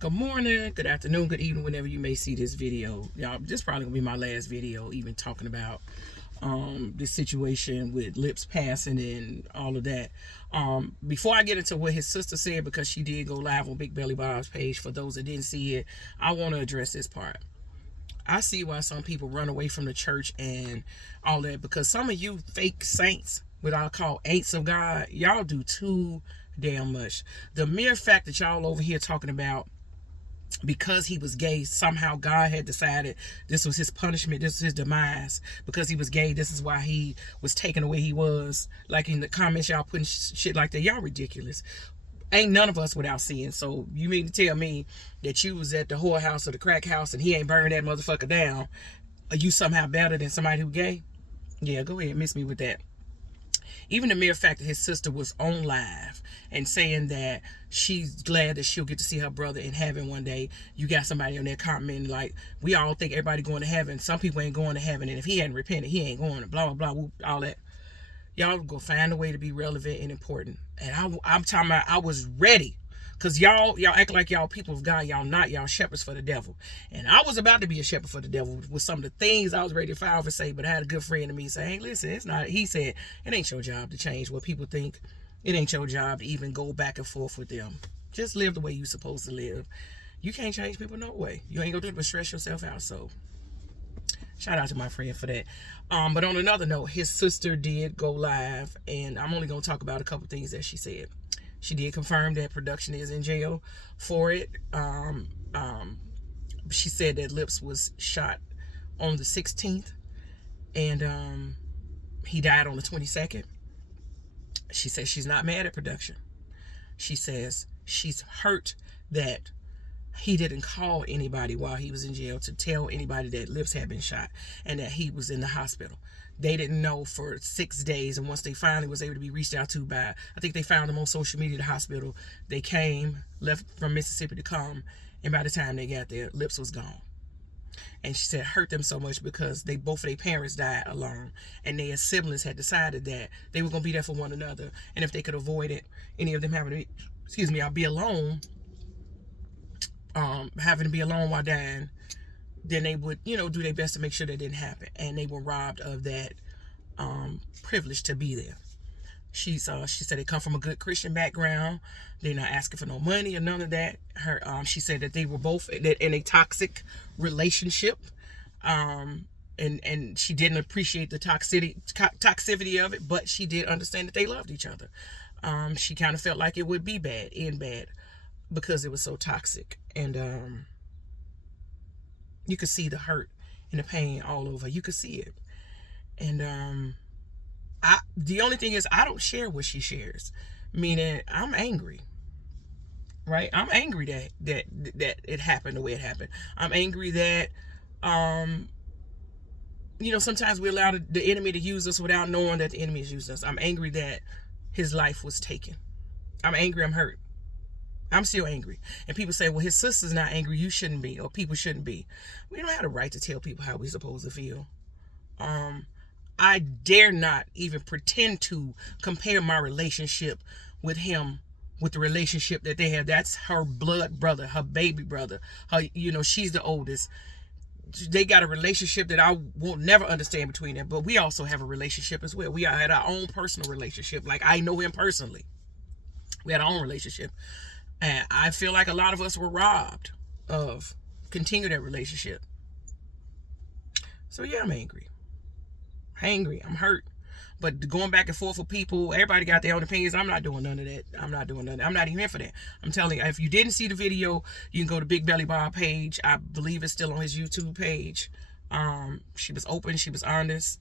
Good morning, good afternoon, good evening, whenever you may see this video. Y'all, this probably gonna be my last video even talking about this situation with Lips passing and all of that. Before I get into what his sister said, because she did go live on Big Belly Bob's page, for those that didn't see it, I want to address this part. I see why some people run away from the church and all that, because some of you fake saints, what I call ain'ts of God, y'all do too damn much. The mere fact that y'all over here talking about because he was gay, somehow God had decided this was his punishment, this was his demise. Because he was gay, this is why he was taken away he was. Like in the comments, y'all putting shit like that. Y'all ridiculous. Ain't none of us without sin. So you mean to tell me that you was at the whorehouse or the crack house and he ain't burned that motherfucker down? Are you somehow better than somebody who gay? Yeah, go ahead, miss me with that. Even the mere fact that his sister was on live and saying that she's glad that she'll get to see her brother in heaven one day. You got somebody on there commenting like, we all think everybody going to heaven. Some people ain't going to heaven. And if he hadn't repented, he ain't going to blah, blah, blah, all that. Y'all go find a way to be relevant and important. And I'm talking about, I was ready. Because y'all act like y'all people of God. Y'all not. Y'all shepherds for the devil. And I was about to be a shepherd for the devil with some of the things I was ready to file for say. But I had a good friend of me say, hey, listen, it's not. He said, it ain't your job to change what people think. It ain't your job to even go back and forth with them. Just live the way you supposed to live. You can't change people no way. You ain't gonna do it but stress yourself out. So shout out to my friend for that. But on another note, his sister did go live. And I'm only gonna talk about a couple things that she said. She did confirm that production is in jail for it. She said that Lips was shot on the 16th and he died on the 22nd. She says she's not mad at production. She says she's hurt that he didn't call anybody while he was in jail to tell anybody that Lips had been shot and that he was in the hospital. They didn't know for 6 days, and once they finally was able to be reached out to by, I think they found him on social media, the hospital, they came, left from Mississippi to come, and by the time they got there, Lips was gone. And she said it hurt them so much because both of their parents died alone, and their siblings had decided that they were going to be there for one another, and if they could avoid it, any of them having to, I'll be alone, having to be alone while dying, then they would, do their best to make sure that didn't happen. And they were robbed of that privilege to be there. She said they come from a good Christian background. They're not asking for no money or none of that. She said that they were both in a toxic relationship. And she didn't appreciate the toxicity of it, but she did understand that they loved each other. She kind of felt like it would be bad because it was so toxic. And you could see the hurt and the pain all over. You could see it. And the only thing is I don't share what she shares. Meaning I'm angry. Right? I'm angry that it happened the way it happened. I'm angry that sometimes we allow the enemy to use us without knowing that the enemy is using us. I'm angry that his life was taken. I'm angry, I'm hurt. I'm still angry. And people say, well, his sister's not angry, you shouldn't be, or people shouldn't be. We don't have the right to tell people how we're supposed to feel. I dare not even pretend to compare my relationship with him with the relationship that they have. That's her blood brother, her baby brother. She's the oldest. They got a relationship that I will never understand between them, but we also have a relationship as well. We had our own personal relationship. Like, I know him personally. We had our own relationship. And I feel like a lot of us were robbed of continue that relationship. So yeah, I'm angry. I'm hurt. But going back and forth with people, everybody got their own opinions. I'm not doing none of that. I'm not even here for that. I'm telling you, if you didn't see the video, you can go to Big Belly Bob page. I believe it's still on his YouTube page. She was open. She was honest.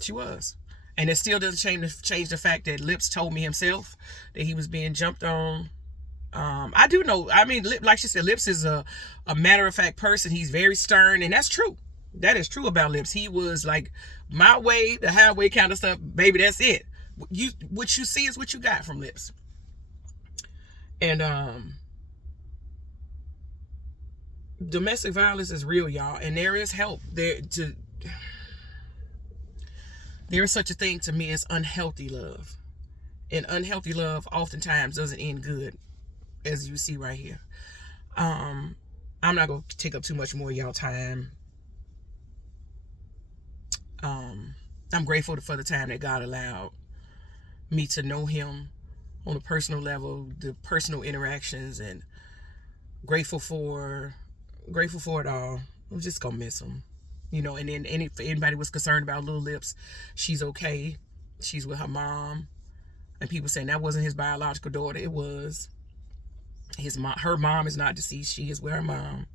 She was. And it still doesn't change the fact that Lips told me himself that he was being jumped on. I do know, like she said, Lips is a matter-of-fact person. He's very stern, and that's true. That is true about Lips. He was like, my way, the highway kind of stuff, baby, that's it. What you see is what you got from Lips. And domestic violence is real, y'all, and there is help there to... There is such a thing to me as unhealthy love. And unhealthy love oftentimes doesn't end good. as you see right here. I'm not gonna take up too much more of y'all time. I'm grateful for the time that God allowed me to know him on a personal level, the personal interactions, and grateful for it all. I'm just gonna miss him, you know. And then if anybody was concerned about Little Lips, she's okay. She's with her mom, and people saying that wasn't his biological daughter. It was his mom. Her mom is not deceased. She is with her mom.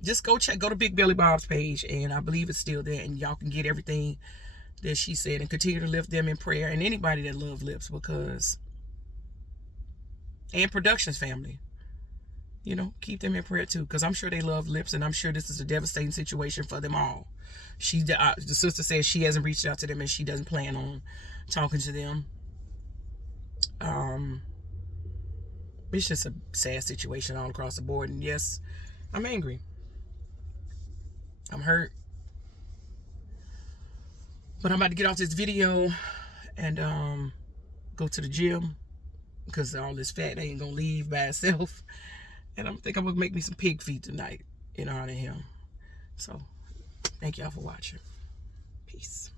Just go to Big Billy Bob's page, and I believe it's still there, and y'all can get everything that she said, and continue to lift them in prayer, and anybody that loves Lips, because, and Productions family, you know, keep them in prayer too, because I'm sure they love Lips, and I'm sure this is a devastating situation for them all. The sister says she hasn't reached out to them, and she doesn't plan on talking to them. It's just a sad situation all across the board, and yes, I'm angry. I'm hurt. But I'm about to get off this video and go to the gym, because all this fat ain't gonna leave by itself. And I think I'm gonna make me some pig feet tonight in honor of him. So thank y'all for watching. Peace.